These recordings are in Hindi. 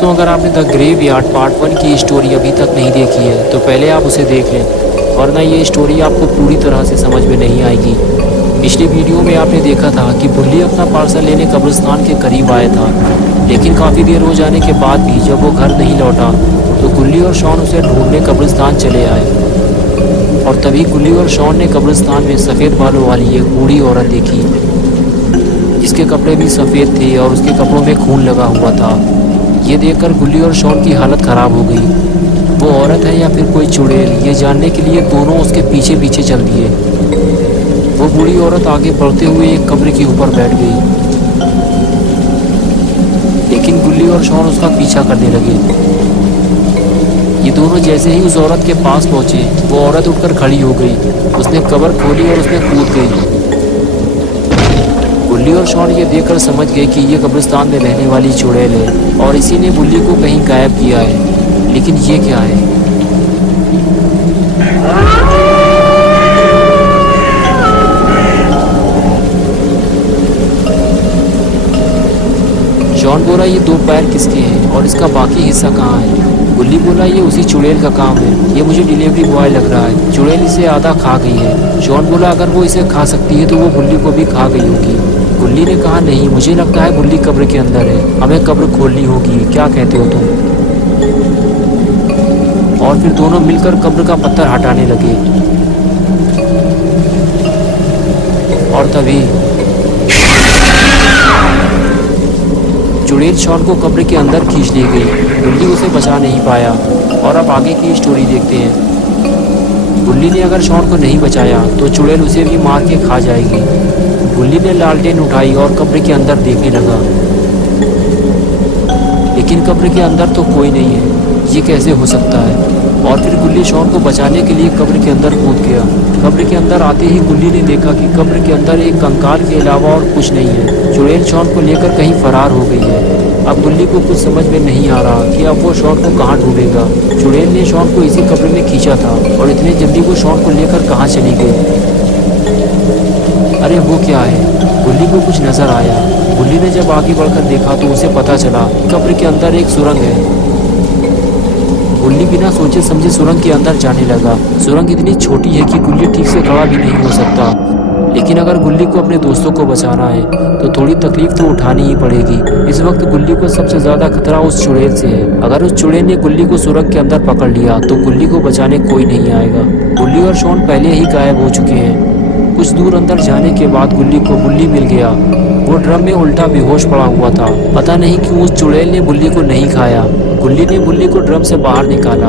दोस्तों, अगर आपने द ग्रेवयार्ड पार्ट 1 की स्टोरी अभी तक नहीं देखी है तो पहले आप उसे देख लें, वरना ये स्टोरी आपको पूरी तरह से समझ में नहीं आएगी। पिछली वीडियो में आपने देखा था कि बुल्ली अपना पार्सल लेने कब्रिस्तान के करीब आया था, लेकिन काफ़ी देर हो जाने के बाद भी जब वो घर नहीं लौटा तो गुल्ली और शॉन उसे ढूंढने कब्रिस्तान चले आए। और तभी गुल्ली और शॉन ने कब्रिस्तान में सफ़ेद बालों वाली एक बूढ़ी औरत देखी, जिसके कपड़े भी सफ़ेद थे और उसके कपड़ों में खून लगा हुआ था। ये देखकर गुल्ली और शॉन की हालत ख़राब हो गई। वो औरत है या फिर कोई चुड़ैल, ये जानने के लिए दोनों उसके पीछे पीछे चल दिए। वो बूढ़ी औरत आगे बढ़ते हुए एक कब्र के ऊपर बैठ गई, लेकिन गुल्ली और शॉन उसका पीछा करने लगे। ये दोनों जैसे ही उस औरत के पास पहुंचे, वो औरत उठकर खड़ी हो गई। उसने कब्र खोली और उसमें कूद गई। बुल्ली और शॉन ये देखकर समझ गए कि ये कब्रिस्तान में रहने वाली चुड़ैल है और इसी ने बुल्ली को कहीं गायब किया है। लेकिन ये क्या है? शॉन बोला, ये दो पैर किसके हैं और इसका बाकी हिस्सा कहाँ है? बुल्ली बोला, ये उसी चुड़ैल का काम है, ये मुझे डिलीवरी बॉय लग रहा है। चुड़ैल इसे आधा खा गई है। शॉन बोला, अगर वो इसे खा सकती है तो वो बुल्ली को भी खा गई होगी। बुल्ली ने कहा, नहीं, मुझे लगता है बुल्ली कब्र के अंदर है, हमें कब्र खोलनी होगी, क्या कहते हो तुम? और फिर दोनों मिलकर कब्र का पत्थर हटाने लगे। और तभी चुड़ैल शॉन को कब्र के अंदर खींच ली गई। बुल्ली उसे बचा नहीं पाया। और अब आगे की स्टोरी देखते हैं। बुल्ली ने अगर शॉन को नहीं बचाया तो चुड़ैल उसे भी मार के खा जाएगी। बुल्ली ने लालटेन उठाई और कब्र के अंदर देखने लगा, लेकिन कब्र के अंदर तो कोई नहीं है। ये कैसे हो सकता है? और फिर गुल्ली शॉन को बचाने के लिए कब्र के अंदर कूद गया। कब्र के अंदर आते ही गुल्ली ने देखा कि कब्र के अंदर एक कंकाल के अलावा और कुछ नहीं है। चुड़ैल शॉन को लेकर कहीं फरार हो गई है। अब गुल्ली को कुछ समझ में नहीं आ रहा कि अब वो शॉन को कहाँ ढूंढेगा। चुड़ैल ने शॉन को इसी कब्र में खींचा था और इतने जल्दी वो शॉन को लेकर कहाँ चली गई? अरे वो क्या है? गुल्ली को कुछ नजर आया। गुल्ली ने जब आगे बढ़कर देखा तो उसे पता चला कब्र के अंदर एक सुरंग है। गुल्ली बिना सोचे समझे सुरंग के अंदर जाने लगा। सुरंग इतनी छोटी है कि गुल्ली ठीक से खड़ा भी नहीं हो सकता, लेकिन अगर गुल्ली को अपने दोस्तों को बचाना है तो थोड़ी तकलीफ तो उठानी ही पड़ेगी। इस वक्त गुल्ली को सबसे ज्यादा खतरा उस चुड़ैल से है। अगर उस चुड़ैल ने गुल्ली को सुरंग के अंदर पकड़ लिया तो गुल्ली को बचाने कोई नहीं आएगा। गुल्ली और शॉन पहले ही गायब हो चुके हैं। कुछ दूर अंदर जाने के बाद गुल्ली को बुल्ली मिल गया। वो ड्रम में उल्टा बेहोश पड़ा हुआ था। पता नहीं क्यों उस चुड़ैल ने बुल्ली को नहीं खाया। गुल्ली ने बुल्ली को ड्रम से बाहर निकाला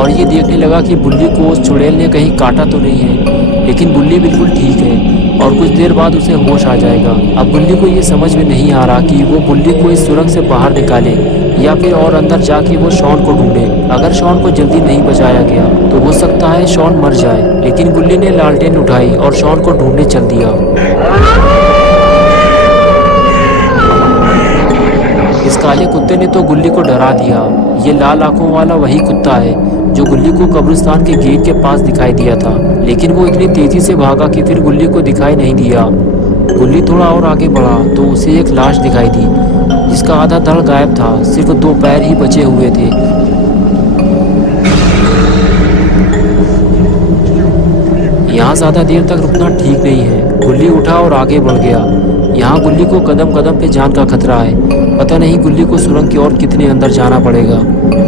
और ये देखने लगा कि बुल्ली को उस चुड़ैल ने कहीं काटा तो नहीं है, लेकिन बुल्ली बिल्कुल ठीक है और कुछ देर बाद उसे होश आ जाएगा। अब बुल्ली को ये समझ में नहीं आ रहा कि वो बुल्ली को इस सुरंग से बाहर निकाले या फिर और अंदर जाके वो शॉन को ढूंढे। अगर शॉन को जल्दी नहीं बचाया गया तो हो सकता है शॉन मर जाए। लेकिन गुल्ली ने लालटेन उठाई और शॉन को ढूंढने चल दिया। इस काले कुत्ते ने तो गुल्ली को डरा दिया। ये लाल आंखों वाला वही कुत्ता है जो गुल्ली को कब्रिस्तान के गेट के पास दिखाई दिया था, लेकिन वो इतनी तेजी से भागा कि फिर गुल्ली को दिखाई नहीं दिया। गुल्ली थोड़ा और आगे बढ़ा तो उसे एक लाश दिखाई दी, जिसका आधा धड़ गायब था, सिर्फ दो पैर ही बचे हुए थे। यहाँ ज्यादा देर तक रुकना ठीक नहीं है। गुल्ली उठा और आगे बढ़ गया। यहाँ गुल्ली को कदम कदम पे जान का खतरा है। पता नहीं गुल्ली को सुरंग की ओर कितने अंदर जाना पड़ेगा।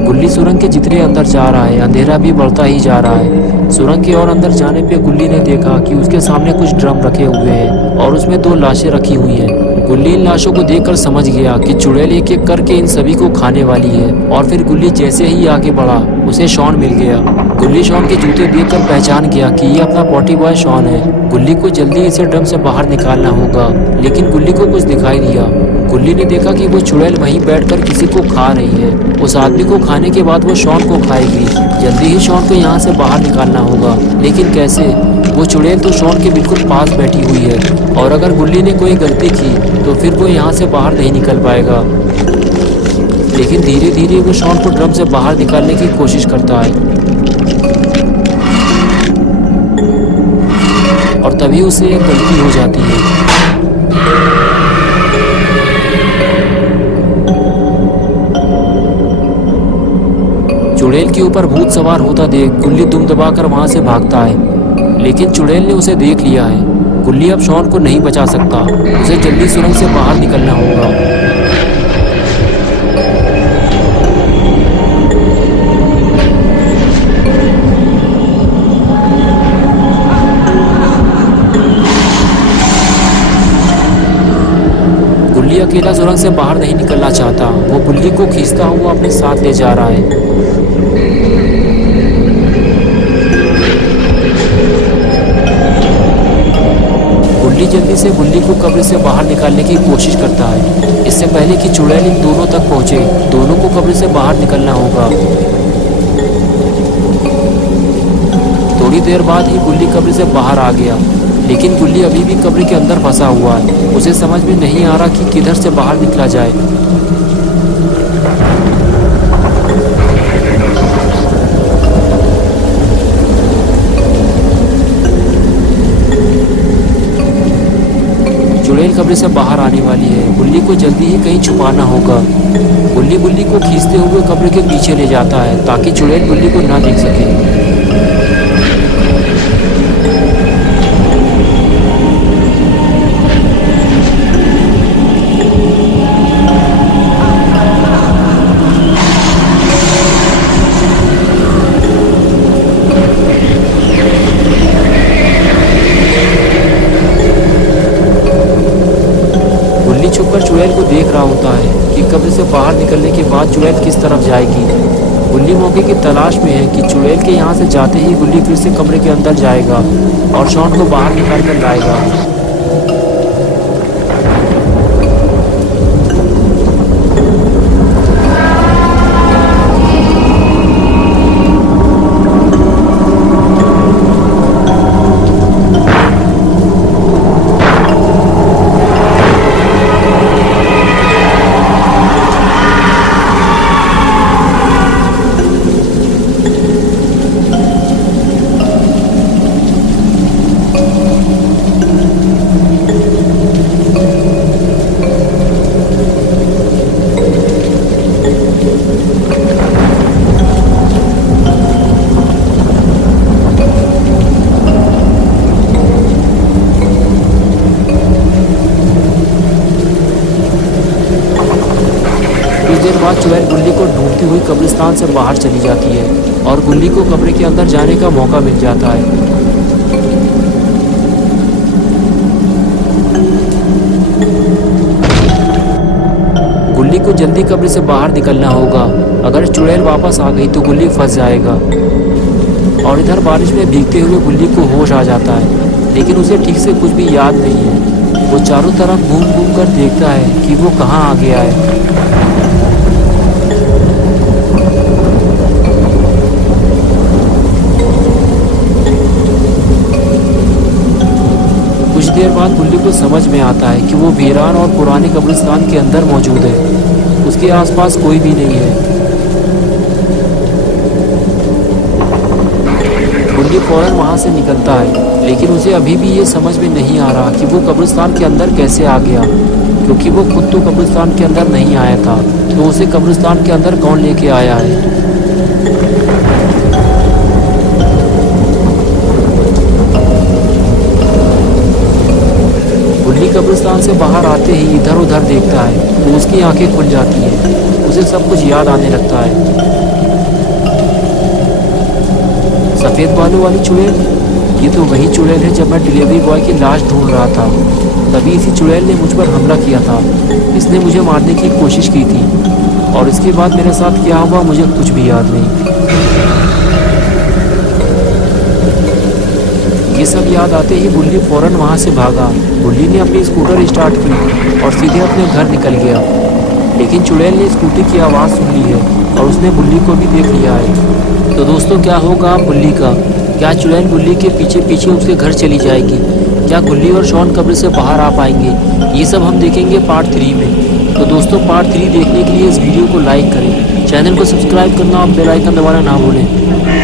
गुल्ली सुरंग के जितने अंदर जा रहा है अंधेरा भी बढ़ता ही जा रहा है। सुरंग की ओर अंदर जाने पे गुल्ली ने देखा कि उसके सामने कुछ ड्रम रखे हुए हैं और उसमें दो लाशें रखी हुई हैं। गुल्ली इन लाशों को देखकर समझ गया कि चुड़ैल एक एक करके इन सभी को खाने वाली है। और फिर गुल्ली जैसे ही आगे बढ़ा उसे शॉन मिल गया। गुल्ली शॉन के जूते देखकर पहचान गया कि ये अपना पॉटी बॉय शॉन है। गुल्ली को जल्दी इसे ड्रम से बाहर निकालना होगा, लेकिन गुल्ली को कुछ दिखाई दिया। गुल्ली ने देखा कि वो चुड़ैल वहीं बैठकर किसी को खा रही है। उस आदमी को खाने के बाद वो शॉन को खाएगी। जल्दी ही शॉन को यहाँ से बाहर निकालना होगा, लेकिन कैसे? वो चुड़ैल तो शॉन के बिल्कुल पास बैठी हुई है और अगर गुल्ली ने कोई गलती की तो फिर वो यहाँ से बाहर नहीं निकल पाएगा। लेकिन धीरे धीरे वो शॉन को ड्रम से बाहर निकालने की कोशिश करता है और तभी उसे एक गलती हो जाती है। चुड़ैल के ऊपर भूत सवार होता देख गुल्ली दुम दबाकर वहां से भागता है, लेकिन चुड़ैल ने उसे देख लिया है। गुल्ली अब शॉन को नहीं बचा सकता, उसे जल्दी सुरंग से बाहर निकलना होगा। गुल्ली अकेला सुरंग से बाहर नहीं निकलना चाहता, वो गुल्ली को खींचता हुआ अपने साथ ले जा रहा है। गुल्ली जल्दी से गुल्ली को कब्र से बाहर निकालने की कोशिश करता है। इससे पहले कि चुड़ैल इन दोनों तक पहुंचे, दोनों को कब्र से बाहर निकलना होगा। थोड़ी देर बाद ही गुल्ली कब्र से बाहर आ गया, लेकिन गुल्ली अभी भी कब्र के अंदर फंसा हुआ है। उसे समझ में नहीं आ रहा कि किधर से बाहर निकला जाए। चुड़ैल कब्र से बाहर आने वाली है, गुल्ली को जल्दी ही कहीं छुपाना होगा। गुल्ली को खींचते हुए कब्र के पीछे ले जाता है ताकि चुड़ैल गुल्ली को ना देख सके। छुपकर चुड़ैल को देख रहा होता है कि कब्र से बाहर निकलने के बाद चुड़ैल किस तरफ जाएगी। गुल्ली मौके की तलाश में है कि चुड़ैल के यहाँ से जाते ही गुल्ली फिर से कमरे के अंदर जाएगा और शॉन को बाहर निकाल कर लाएगा। कुछ देर बाद चुड़ैल गुल्ली को ढूंढती हुई कब्रिस्तान से बाहर चली जाती है और गुल्ली को कमरे के अंदर जाने का मौका मिल जाता है। गुल्ली को जल्दी कब्र से बाहर निकलना होगा, अगर चुड़ैल वापस आ गई तो गुल्ली फंस जाएगा। और इधर बारिश में भीगते हुए गुल्ली को होश आ जाता है, लेकिन उसे ठीक से कुछ भी याद नहीं है। वो चारों तरफ घूम घूम कर देखता है कि वो कहाँ आ गया है। कुछ देर बाद गुल्ली को समझ में आता है कि वो वीरान और पुराने कब्रिस्तान के अंदर मौजूद है। उसके आसपास कोई भी नहीं है। गुल्ली फौरन वहाँ से निकलता है, लेकिन उसे अभी भी ये समझ में नहीं आ रहा कि वो कब्रिस्तान के अंदर कैसे आ गया, क्योंकि वो खुद तो कब्रिस्तान के अंदर नहीं आया था, तो उसे कब्रिस्तान के अंदर कौन लेके आया है। गुल्ली कब्रिस्तान से बाहर आते ही इधर उधर देखता है तो उसकी आंखें खुल जाती हैं, उसे सब कुछ याद आने लगता है। सफ़ेद बालों वाली चुड़ैल, ये तो वही चुड़ैल है जब मैं डिलीवरी बॉय की लाश ढूंढ रहा था। तभी इसी चुड़ैल ने मुझ पर हमला किया था। इसने मुझे मारने की कोशिश की थी और इसके बाद मेरे साथ क्या हुआ मुझे कुछ भी याद नहीं। ये सब याद आते ही गुल्ली फौरन वहाँ से भागा। गुल्ली ने अपनी स्कूटर स्टार्ट की और सीधे अपने घर निकल गया, लेकिन चुड़ैल ने स्कूटी की आवाज़ सुन ली है और उसने गुल्ली को भी देख लिया है। तो दोस्तों, क्या होगा गुल्ली का? क्या चुड़ैल गुल्ली के पीछे पीछे उसके घर चली जाएगी? क्या गुल्ली और शॉन कब्र से बाहर आ पाएंगे? ये सब हम देखेंगे पार्ट 3 में। तो दोस्तों, पार्ट 3 देखने के लिए इस वीडियो को लाइक करें, चैनल को सब्सक्राइब करना और बेल आइकन दबाना ना भूलें।